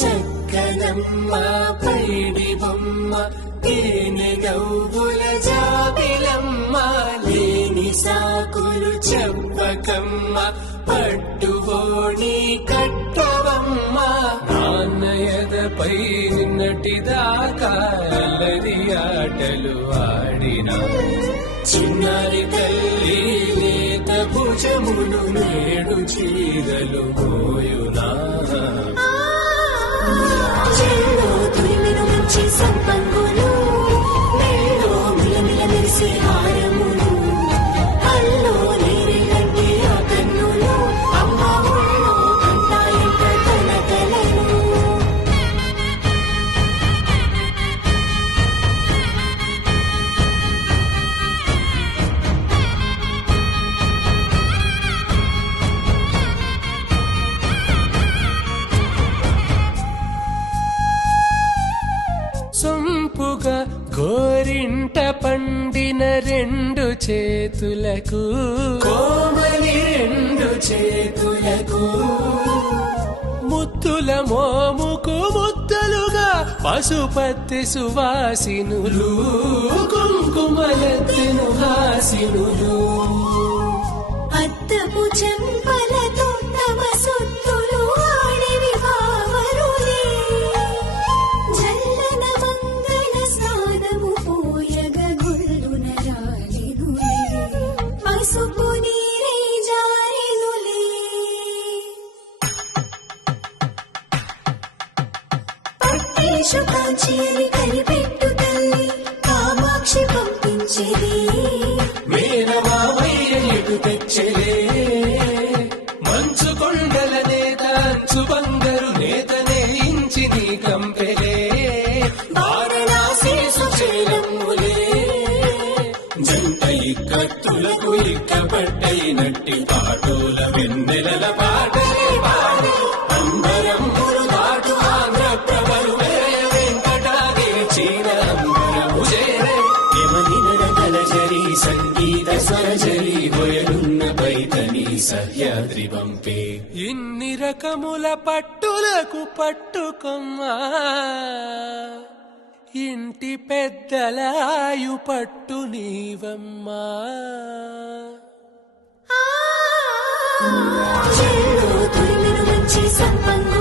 చక్కనమ్మ పైడి బొమ్మ తేనె నవ్వుల జాబిలమ్మ లేని సాకులు చెప్పకమ్మ పట్టుబోని కట్టవమ్మ నాన్నయదపై నిన్నటిదాకా అల్లరి ఆటలు ఆడినా చిన్నారి తల్లి లేత భుజములు నేడు చీరలు పోయునా చెల్లో తురిమిన మంచి సంపంగులు మెల్లో మిలమిల మెరిసే హారములు అల్లో నీరెళ్ళంటే ఆ కన్నులు అమ్మ ఒళ్ళో కంటాయంట కలకలను సొంపుగా గోరింట పండిన రెండు చేతులకు కోమలి రెండు చేతులకు ముత్తుల మోముకు ముద్దలుగా పశుపతి సువాసినులు కుంకుమలెత్తెను హాసినులు అద్దపు చెంపలతో తమ సొత్తులు ఆడివి బావరులే జల్లన మంగళ స్నానము పోయగ గుళ్ళున రాలినులే పసుపు నీరే జారినులే పట్టేషు కాంచేరి కనిపెట్టు తల్లి కామాక్షి పంపించేది మేనమావయ్య ఎటు తెచ్చలే మంచు కొండల నేత అంచు బంగారు నేత నేయించి నీ కంపెలే వారణాసి సుచేలమ్ములే జంట ఇక్కత్తులకు ఇక్కపట్టయినట్టి పాటోల వెన్నెలల పాటలే పాడే అంబరమ్ములు దాటు ఆంధ్ర ప్రభలు వేయ వెంకటాగే చీర అంబరము చేరే యమనినర కలజరి సంగీత స్వరజరి బొయలున్న పైతని సహ్యాద్రి పంపే ఇన్ని రకముల పట్టులకు పట్టుకొమ్మా ఇంటి పెద్దలాయు పట్టు నీవమ్మా చెల్లో తురిమిన మంచి సంపంగు